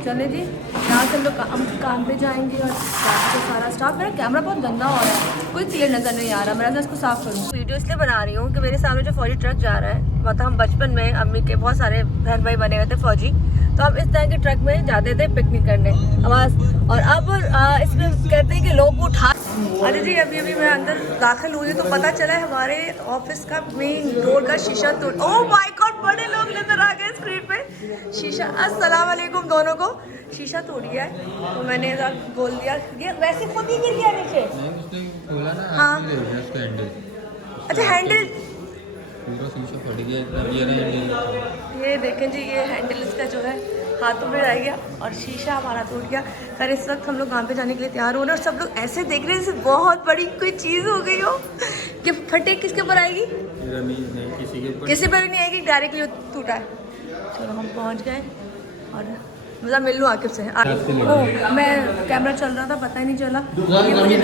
चले जी, यहाँ से हम लोग काम पे जाएंगे और बाकी का सारा स्टाफ। मेरा कैमरा बहुत गंदा हो रहा है, कोई क्लियर नज़र नहीं आ रहा। मैं इसको साफ़ करूँ। वीडियो इसलिए बना रही हूँ कि मेरे सामने जो फौजी ट्रक जा रहा है, मतलब हम बचपन में अम्मी के बहुत सारे बहन भाई बने हुए थे फौजी, तो हम इस तरह के ट्रक में जाते थे पिकनिक करने आवाज़। और अब इसमें कहते हैं कि लोग उठा। अरे जी, अभी मैं अंदर दाखिल हुई तो पता चला है हमारे ऑफिस का मेन डोर का शीशा तोड़। ओह माय गॉड, बड़े लोग नजर आ गए स्क्रीन पे। शीशा, अस्सलाम वालेकुम दोनों को। शीशा तोड़ गया है तो मैंने बोल दिया, ये वैसे खुद ही गिर गया नीचे। हाँ अच्छा, हैंडल पूरा शीशा फट गया इतना। ये देखें जी, ये हैंडल इसका जो है हाथों में रह गया और शीशा हमारा टूट गया। खैर इस वक्त हम लोग काम पे जाने के लिए तैयार हो रहे हैं और सब लोग ऐसे देख रहे हैं जैसे बहुत बड़ी कोई चीज़ हो गई हो। कि फटे किसके ऊपर आएगी? किसी पर भी नहीं आएगी, डायरेक्टली टूटा है। चलो हम पहुंच गए और मज़ा मिल लूँ आकिब से। ओह, मैं कैमरा चल रहा था, पता ही नहीं चला। मुझे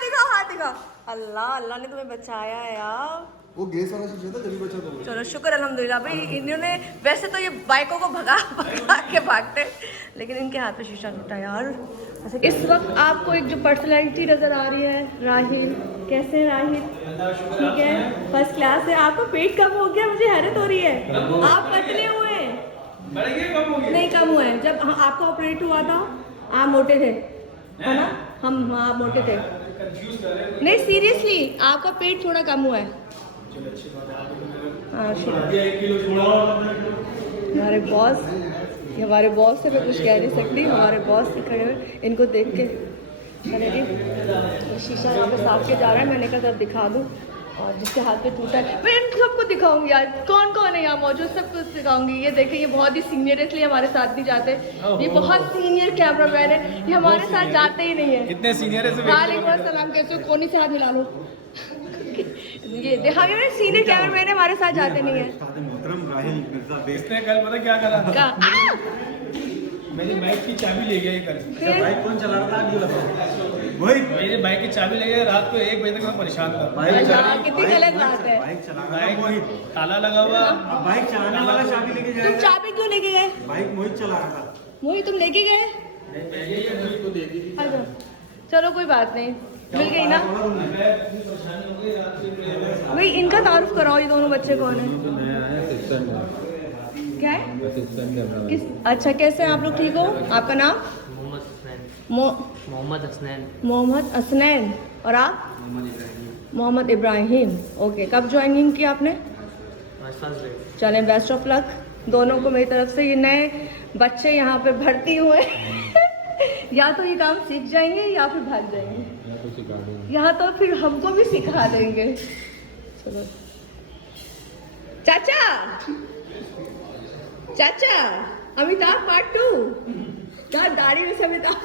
दिखाओ हाथ दिखाओ। अल्लाह अल्लाह ने तुम्हें बचाया है यार। वो गैस वाला शीशा था, जल्दी बचा दो। चलो शुक्र अल्हम्दुलिल्लाह। भाई इन्होंने वैसे तो ये बाइकों को भगा के भागते, लेकिन इनके हाथ पे शीशा टूटा यार। इस वक्त आपको एक जो पर्सनैलिटी नज़र आ रही है, राहिल। कैसे हैं राहिल? ठीक है, फर्स्ट क्लास है। आपका पेट कम हो गया, मुझे हैरत हो रही है। आप पतले हुए हैं? नहीं, कम हुए हैं। जब आपका ऑपरेट हुआ था आप मोटे थे, है ना? हम आप मोटे थे। नहीं सीरियसली, आपका पेट थोड़ा कम हुआ है। हमारे बॉस से मैं कुछ कह नहीं सकती। हमारे बॉस से खड़े हुए इनको देख के अरे शीशा यहाँ पे साफ के जा रहा है। मैंने कहा जब दिखा दूँ, और जिसके हाथ पे टूटा है मैं इन सबको दिखाऊंगी यार। कौन कौन है यहाँ मौजूद, सबको दिखाऊंगी। ये देखिए, ये बहुत ही सीनियर है इसलिए हमारे साथ नहीं जाते। ये बहुत सीनियर कैमरा मैन है, ये हमारे साथ जाते ही नहीं है। कितने सीनियर है? वालेकुम सलाम, कैसे कोनी से हाथ मिला लो। ये देखा गया, सीनियर कैमरा मैन हमारे साथ जाते नहीं है। इसने कल पता क्या करा? मेरी बाइक की चाबी ले गया कल। बाइक कौन चला रहा था? वही मेरी बाइक की चाबी ले गया। रात को 1 बजे तक मैं परेशान था। कितनी गलत बात है। बाइक ताला लगा हुआ। बाइक चलाने वाला चाबी लेके जाएगा। तुम चाबी क्यों लेके गए? बाइक मोहित चला रहा था। मोहित तुम लेके गए? अच्छा चलो कोई बात नहीं, मिल गई ना। भाई इनका तारुफ कराओ, ये दोनों बच्चे कौन है? क्या है? किस? अच्छा, कैसे हैं आप लोग? ठीक हो? आपका नाम? मोहम्मद हसनैन। और आप? मोहम्मद इब्राहिम। ओके, कब ज्वाइनिंग की आपने? चलें, बेस्ट ऑफ लक दोनों को मेरी तरफ से। ये नए बच्चे यहाँ पे भर्ती हुए या तो ये काम सीख जाएंगे या फिर भाग जाएंगे, यहाँ तो फिर हमको भी सिखा देंगे। चलो चाचा, चाचा अमिताभ पार्ट 2 दाढ़ी में से अमिताभ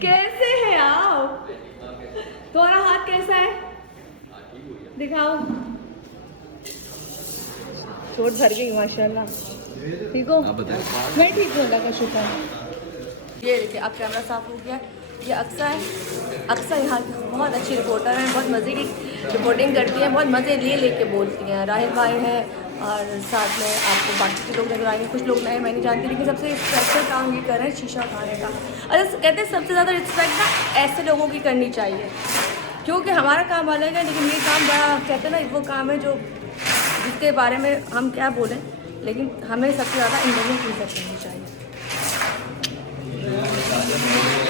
कैसे हैं आप? तुम्हारा हाथ कैसा है? दिखाओ। चोट भर गई माशाल्लाह। ठीक हो? मैं ठीक हूँ, अल्लाह का शुक्र। ये देखिए, अब कैमरा साफ हो गया। ये अक्सा है। अक्सा यहाँ की बहुत अच्छी रिपोर्टर है, बहुत मज़े की रिपोर्टिंग करती हैं, बहुत मज़े लेके बोलती हैं। राहिल भाई है और साथ में आपको बाकी के लोग नजर आएंगे। कुछ लोग नए मैं नहीं जानती, लेकिन सबसे स्पेशल काम ये कर रहे हैं शीशा उठाने का। अच्छा, कहते हैं सबसे ज़्यादा रिस्पेक्ट ना ऐसे लोगों की करनी चाहिए, क्योंकि हमारा काम अलग है, लेकिन ये काम बड़ा, कहते हैं ना, वो काम है जो जिसके बारे में हम क्या बोलें, लेकिन हमें सबसे ज़्यादा इन लोगों की इज्जत करनी चाहिए।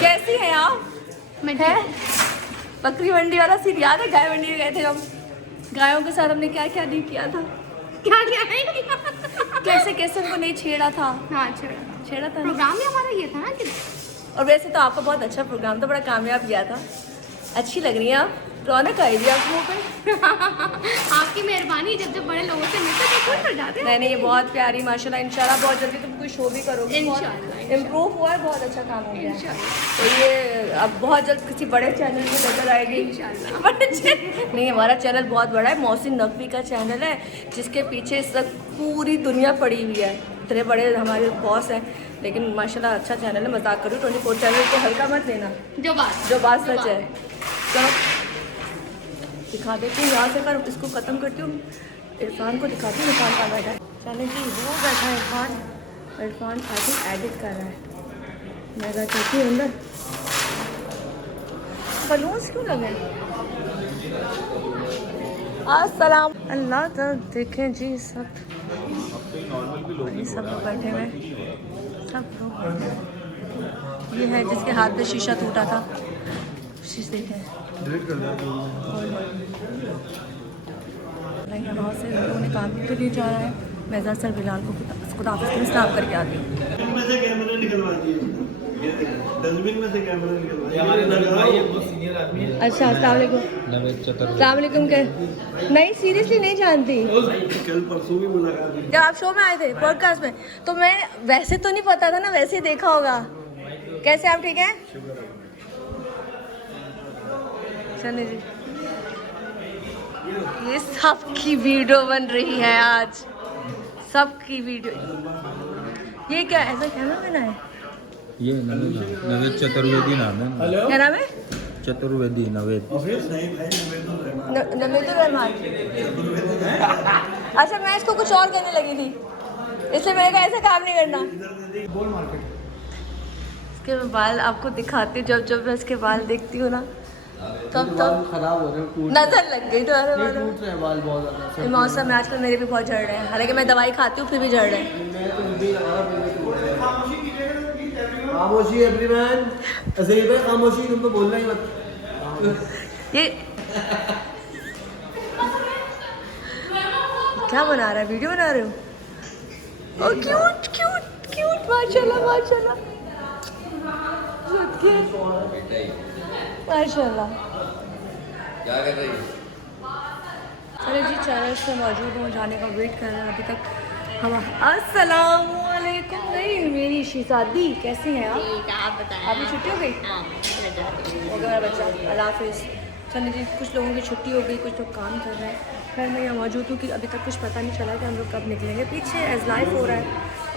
कैसी हैं आप? है बकरी मंडी वाला सीन याद है? गाय मंडी में गए थे हम, गायों के साथ हमने क्या क्या नहीं किया था। क्या क्या नहीं किया? कैसे कैसे उनको नहीं छेड़ा था। हाँ छेड़ा था। प्रोग्राम ही हमारा ये था ना कि, और वैसे तो आपका बहुत अच्छा प्रोग्राम था, बड़ा कामयाब गया था। अच्छी लग रही है आप, रौनक आई थी आप मुँह पे। आपकी मेहरबानी। जब जब बड़े लोगों से मिलते तो खुश हो जाते हैं। नहीं नहीं, ये बहुत प्यारी माशाल्लाह। इंशाल्लाह बहुत जल्दी तुम कोई शो भी करोगे। इंशाल्लाह इम्प्रूव हुआ है, बहुत अच्छा काम हो गया है। तो ये अब बहुत जल्द किसी बड़े चैनल में नजर आएगी इंशाल्लाह। बड़े नहीं, हमारा चैनल बहुत बड़ा है, मोहसिन नकवी का चैनल है, जिसके पीछे इस वक्त पूरी दुनिया पड़ी हुई है। इतने बड़े हमारे बॉस हैं, लेकिन माशाल्लाह अच्छा चैनल है। मजाक करूँ, 24 चैनल को हल्का मत लेना, जो बात सच है। चलो दिखा देती हूँ यहाँ से कर इसको ख़त्म करती हूँ, इरफान को दिखाती हूँ। इरफान कहाँ बैठा है? चले जी, वो बैठा है Irfan. Irfan I think edit कर रहा है। मैं जा चलती हूँ अंदर। बलून्स क्यों लगे? अस्सलाम अल्लाह तक देखें जी, सब ये सब लोग बैठे हुए हैं, सब लोग। ये है जिसके हाथ में शीशा टूटा था, शीशे देखें। यहाँ से उन्होंने काम के लिए जा रहा है। मैं सर बिलाल को खुदाफिज़ के साफ करके आती हूँ। में से कैमरा निकलवा दिए, डस्टबिन में से कैमरा निकलवा दिए। हमारे नवीद भाई एक बहुत सीनियर आदमी है। अच्छा, अस्सलाम वालेकुम। अस्सलाम वालेकुम। के नहीं, सीरियसली नहीं जानती। कल परसों भी मुलाकात हुई। जब आप शो में आए थे पॉडकास्ट में, तो मैं वैसे तो नहीं पता था ना, वैसे ही देखा होगा। कैसे आप ठीक हैं? चलिए जी, ये सबकी वीडियो बन रही है आज, सबकी वीडियो। ये क्या ऐसा कैमरा बना है? ये नवेद चतुर्वेदी नाम है। क्या नाम है? चतुर्वेदी नवेद। नवेदुर रहमान। अच्छा, मैं इसको कुछ और कहने लगी थी, इसलिए मैंने कहा ऐसा काम नहीं करना। इसके बाल आपको दिखाती हूँ, जब मैं इसके बाल देखती हूँ ना, तब खराब हो रहे हैं, नजर लग गई तुम्हारे बालों में। टूट रहे हैं बाल बहुत ज्यादा। मौसम में आजकल मेरे भी बहुत झड़ रहे हैं, हालांकि मैं दवाई खाती हूँ फिर भी झड़ रहे हैं। खामोशी एवरीवन, अज़ीब है खामोशी, तुम तो बोलना ही मत। ये क्या बना रहा है? वीडियो बना रहे हो? ओ क्यूट क्यूट क्यूट, माशाल्लाह माशाल्लाह, माशाल्लाह। क्या कर रही है? चलो जी, चैनल से मौजूद हूँ, जाने का वेट कर रहे हैं अभी तक हम। अस्सलामुअलैकुम। नहीं, मेरी शहज़ादी, कैसी हैं आप? आप बताएं। आपकी छुट्टी हो गई? हाँ, हो गया मेरा बच्चा, अल्लाह हाफिज़। चलिए जी, कुछ लोगों की छुट्टी हो गई, कुछ लोग काम कर रहे हैं। खैर मैं यहाँ मौजूद हूँ कि अभी तक कुछ पता नहीं चला कि हम लोग कब निकलेंगे। पीछे एज लाइव हो रहा है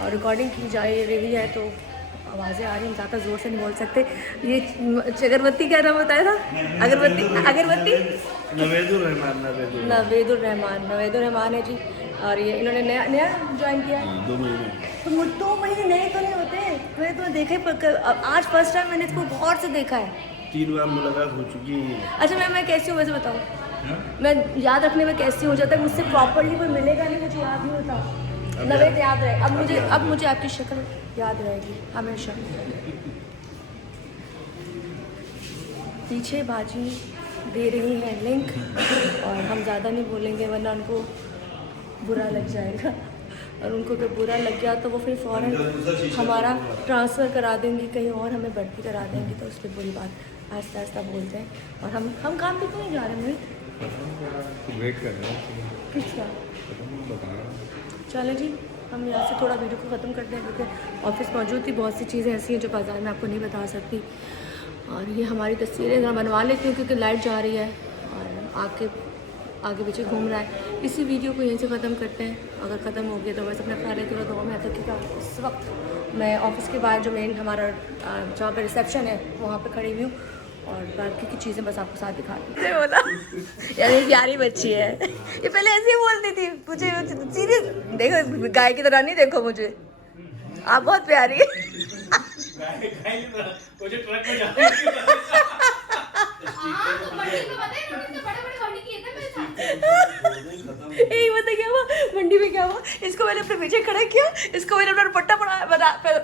और रिकॉर्डिंग की जा रही है, तो आवाज़ें आ रही हैं, ज़्यादा ज़ोर से नहीं बोल सकते। ये अगरबत्ती क्या नाम बताया था? अगरबत्ती नवेदुर रहमान है जी। और ये इन्होंने नया ज्वाइन किया है। 2 महीने। तो 2 महीने नए तो नहीं होते, मैंने तो देखा ही, आज फर्स्ट टाइम मैंने इसको गौर से देखा है। 3 बार मुलाकात हो चुकी है। अच्छा, मैं कैसी हूँ वैसे बताओ? मैं याद रखने में कैसी हूँ? जब तक मुझसे प्रॉपरली कोई मिलेगा नहीं, मुझे याद नहीं होता। नवेद याद रहे, अब मुझे आपकी शक्ल याद रहेगी हमेशा। पीछे बाजी दे रही हैं लिंक, और हम ज़्यादा नहीं बोलेंगे वरना उनको बुरा लग जाएगा, और उनको अगर बुरा लग गया तो वो फिर फ़ौरन हमारा ट्रांसफ़र करा देंगी कहीं और, हमें भर्ती करा देंगी, तो उस पर बुरी बात। आहिस्ता आहिस्ता बोलते हैं। और हम काम पे क्यों नहीं जा रहे? मिनट वेट कर रहे हैं। किसका? चलें जी, हम यहाँ से थोड़ा वीडियो को ख़त्म करते हैं, क्योंकि ऑफिस मौजूद थी। बहुत सी चीज़ें ऐसी हैं जो बाज़ार में आपको नहीं बता सकती। और ये हमारी तस्वीरें ज़रा बनवा लेती हूँ, क्योंकि लाइट जा रही है और आगे पीछे घूम रहा है। इसी वीडियो को यहीं से ख़त्म करते हैं। अगर ख़त्म हो गया तो बस अपने ख्याल रखिएगा, दुआ में आता है। इस वक्त मैं ऑफिस के बाहर जो मेन हमारा जहाँ पर रिसेप्शन है वहाँ पर खड़ी हुई हूँ, और बाकी की चीज़ें बस आपको साथ दिखा दी। बोला यार, ये प्यारी बच्ची है, ये पहले ऐसे ही बोलती थी मुझे। सीरियस देखो, गाय की तरह नहीं देखो मुझे, आप बहुत प्यारी है। मुझे ट्रक में जाना पता क्या हुआ मंडी में? क्या हुआ, इसको मैंने अपने पीछे खड़ा किया, इसको मैंने अपना दुपट्टा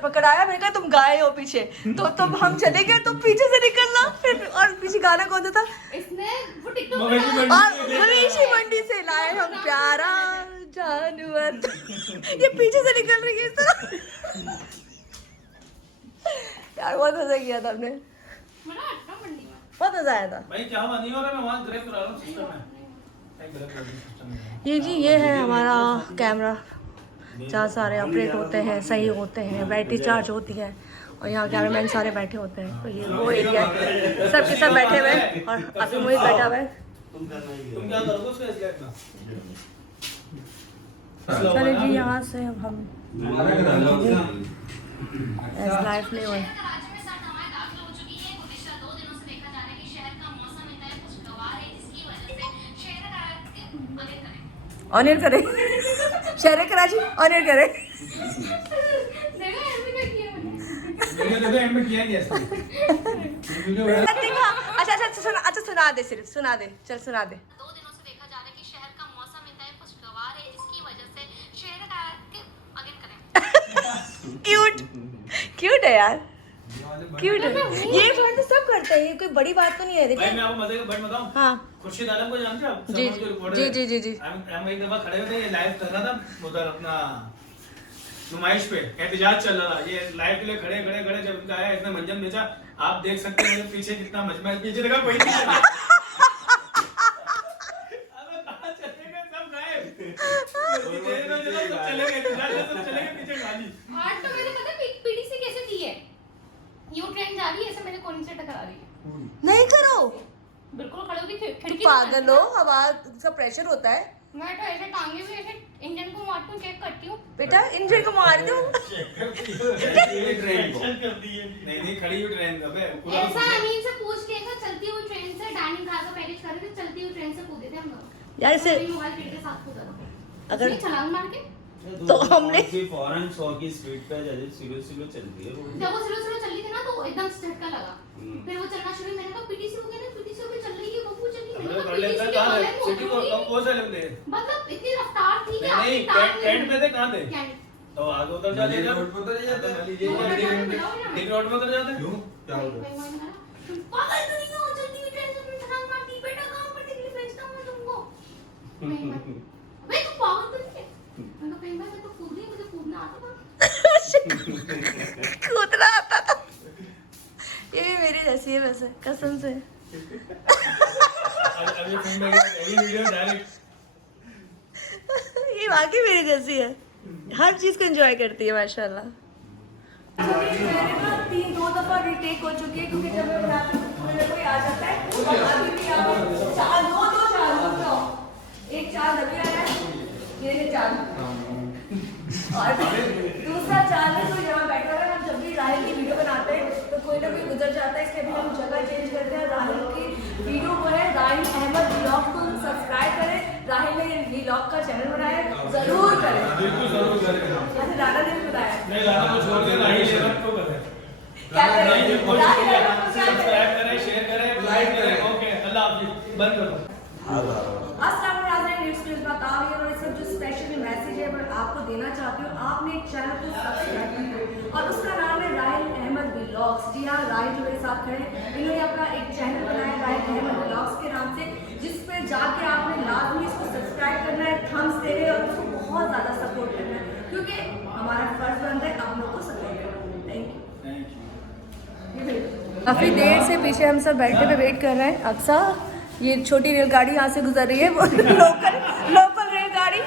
पकड़ाया, मैंने कहा तुम गाय हो पीछे, तो तुम हम चले गए, तुम पीछे से निकलना। फिर और पीछे गाना कौन सा था? इसने वो टिकटॉक मवेशी मंडी से लाए हम प्यारा जानवर। ये पीछे से निकल रही है इस तरह। यार बहुत मजा किया था हमने, बहुत मजा आया था। भाई क्या नहीं हो रहा, मैं वहाँ ग्रैब करा रहा हूँ सिस्टम में। ये जी, ये है हमारा कैमरा, जहाँ सारे ऑपरेट होते हैं, सही होते हैं, बैटरी चार्ज होती है, और यहाँ कैमरामैन सारे बैठे होते हैं। तो ये वो एरिया है, सब के सब बैठे हुए हैं, और अभी मोहित बैठा हुआ है। तुम क्या करोगे उसका इसलिए इतना? चलिए जी, यहाँ से अब हम लाइफ नहीं हुए। ऑन एयर करे शहर कराची ऑन एयर करे देखो ऐसे क्या किया मैंने। देखो एंड में किया नहीं ऐसा वीडियो अच्छा सुना दे, सिर्फ सुना दे, चल सुना दे। 2 दिनों से देखा जा रहा है कि शहर का मौसम इंतहाई खुशगवार है, इसकी वजह से शहर का आगे करें। क्यूट है यार, क्यूट है। ये फ्रेंड तो सब करते हैं, ये कोई बड़ी बात तो नहीं है। भाई मैं आपको मजे का बट बताऊं, हाँ खुर्शीद आलम को जानते हो आप? जी समझ के रिकॉर्डर जी है। जी जी जी हम एक दफा खड़े हुए थे, ये लाइव कर रहा था उधर अपना नुमाइश पे, एहतजाज चल रहा था, ये लाइव के लिए खड़े जब इनका आया, इसने मंजन बेचा, आप देख सकते हैं पीछे कितना मजमा, पीछे देखा कोई नहीं चला। अबे कहां चलेगा, सब गायब। सब चले गए, पीछे खाली। आज तो मैंने पता है पीडीसी कैसे दी है, यू ट्रेन जा रही है ऐसे मेरे कोने से टकरा रही है। नहीं करो, बिल्कुल खड़े होके खिड़की पागल हो, हवा का प्रेशर होता है। मैं तो ऐसे टांगे भी ऐसे इंजन को मारती हूँ, चेक करती हूँ। बेटा इंजन को मार दो। ट्रेन कर दी है। नहीं खड़ी हुई ट्रेन, अबे ऐसा अमीन से पूछ के एक चलती हुई ट्रेन से डाइनिंग कार का पैकेज कर रहे थे, चलती हुई ट्रेन से कूदे थे हम लोग यार इसे मोबाइल पेट के साथ कूदा था। अगर- उसने छलांग मार के तो हमने फौरन 100 की स्पीड पे स्लो चलती है वो। जब वो स्लो चल रही थी ना तो एकदम से झटका लगा, फिर वो चलना शुरू, मैंने कहा पीटीसी हो गया ना, पीटीसी पे चल रही है बब्बू चल रही है, कर लेता है। कहां है सिटी को, कौन सा लेते हैं? मतलब इतनी रफ्तार थी कि नहीं कैंट में थे, कहां थे? कैंट तो आगे उतर जाते हैं, रोड पे उतर जाते हैं। एक रोड में उतर जाते हैं। क्यों क्या हो गया? पागल तो नहीं हो, चलती हुई ट्रेन से तुम छलांग मारती, बेटा कहां पर निकली भेजता हूं मैं तुमको। मैं तो पागल तो नहीं है, मैं तो कहीं बार मैं तो कूद गई, मुझे कूदना आता था। कूदना आता था। ये भी मेरी जैसी है वैसे, कसम से। अभी फिल्म में यही वीडियो डायरेक्ट ये वाकई मेरी जैसी है, हर चीज को एंजॉय करती है माशाल्लाह। 2 दफा रिटेक हो चुकी है क्योंकि जब मैं बनाती हूँ कोई आ जाता है और अभी भी आप 4 एक 4 अभी आया है, ये 4 और दूसरा 4 है तो यहाँ बैठा है। हम जब भी राहिल की वीडियो बनाते हैं तो कोई ना कोई गुजर जाता है, इसलिए भी हम जगह चेंज करते हैं। राहिल की वीडियो को है राहिल अहमद व्लॉग को सब्सक्राइब करें, राहिल ने ये व्लॉग का चैनल बनाया है, जरूर करें। बिल्कुल जरूर करें। जैसे राधा ने भी बताया, नहीं राधा को छोड़ के राहिल शेरत को करें। क्या करें? राहिल को राहिल अहमद को क्या करें? सब्सक्राइब करें, शेयर करें, लाइक करें। ओके अल्लाह हाफिज़, बंद करो। अस्सलाम वालेकुम, न्यूज़ के बाद आ रही है और इसका जो स्पेशल मैसेज है मैं आपको देना चाहती हूँ। आपने एक चैनल को सब्सक्राइब किया और उसका नाम है राहिल अहमद व्लॉग्स। जी हाँ, राहिल जो मेरे साथ खड़े हैं, इन्होंने अपना एक चैनल बनाया राहिल अहमद व्लॉग्स के नाम से, जिस पे जाके आपने लाजमी इसको सब्सक्राइब करना है, थम्स देने और उसको बहुत ज़्यादा सपोर्ट करना है क्योंकि हमारा फर्ज बनता है आप लोग को सपोर्ट करना। Thank you. काफ़ी देर से पीछे हम सब बैठे पे वेट कर रहे हैं। अक्सा ये छोटी रेलगाड़ी यहाँ से गुजर रही है, वो लोकल रेलगाड़ी,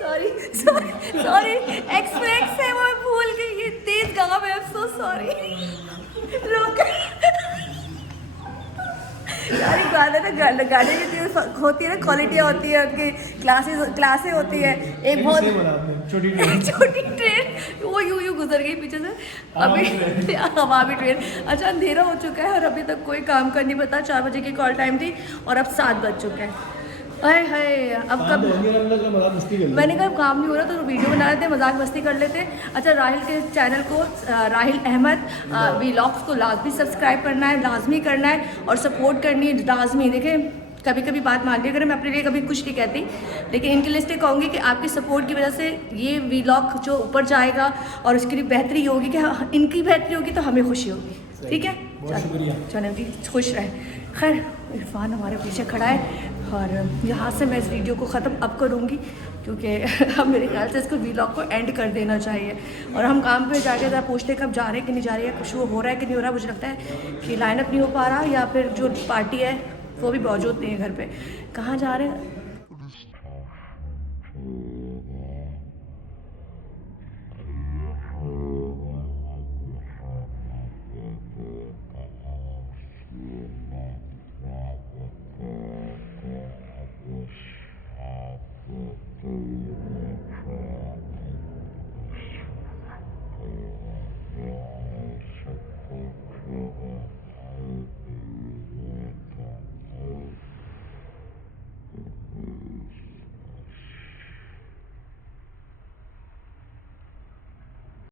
सॉरी एक्सप्रेस है, वो मैं भूल गई, ये तेज गाँव है, I am so sorry. Local यार गाने ना गाने की होती है ना, क्वालिटियाँ होती है उनकी, क्लासें होती है। एक बहुत छोटी ट्रेन वो यूं गुजर गई पीछे से, अभी हवा भी ट्रेन। अच्छा अंधेरा हो चुका है और अभी तक कोई काम कर नहीं पता। 4 बजे की कॉल टाइम थी और अब 7 बज चुके हैं। हाय हाय, अब कब मैंने कहा काम नहीं हो रहा तो वीडियो बना लेते, मजाक मस्ती कर लेते। अच्छा राहिल के चैनल को राहिल अहमद व्लॉग्स को लाजमी सब्सक्राइब करना है, लाजमी करना है और सपोर्ट करनी है लाजमी। देखें कभी कभी बात मान लिया करें, मैं अपने लिए कभी कुछ नहीं कहती, लेकिन इनके लिए इसलिए कहूँगी कि आपकी सपोर्ट की वजह से ये व्लॉग जो ऊपर जाएगा और उसके लिए बेहतरी होगी कि इनकी बेहतरी होगी तो हमें खुशी होगी। ठीक है, बहुत शुक्रिया। चलो जी, खुश रहें। खैर इरफान हमारे पीछे खड़ा है और यहाँ से मैं इस वीडियो को ख़त्म अब करूँगी क्योंकि अब मेरे ख्याल से इसको व्लॉग को एंड कर देना चाहिए और हम काम पे जाके ज़रा पूछते कब जा रहे हैं कि नहीं जा रहे हैं, कुछ वो हो रहा है कि नहीं हो रहा। मुझे लगता है कि लाइन अप नहीं हो पा रहा या फिर जो पार्टी है वो भी मौजूद नहीं है घर पे। कहाँ जा रहे हैं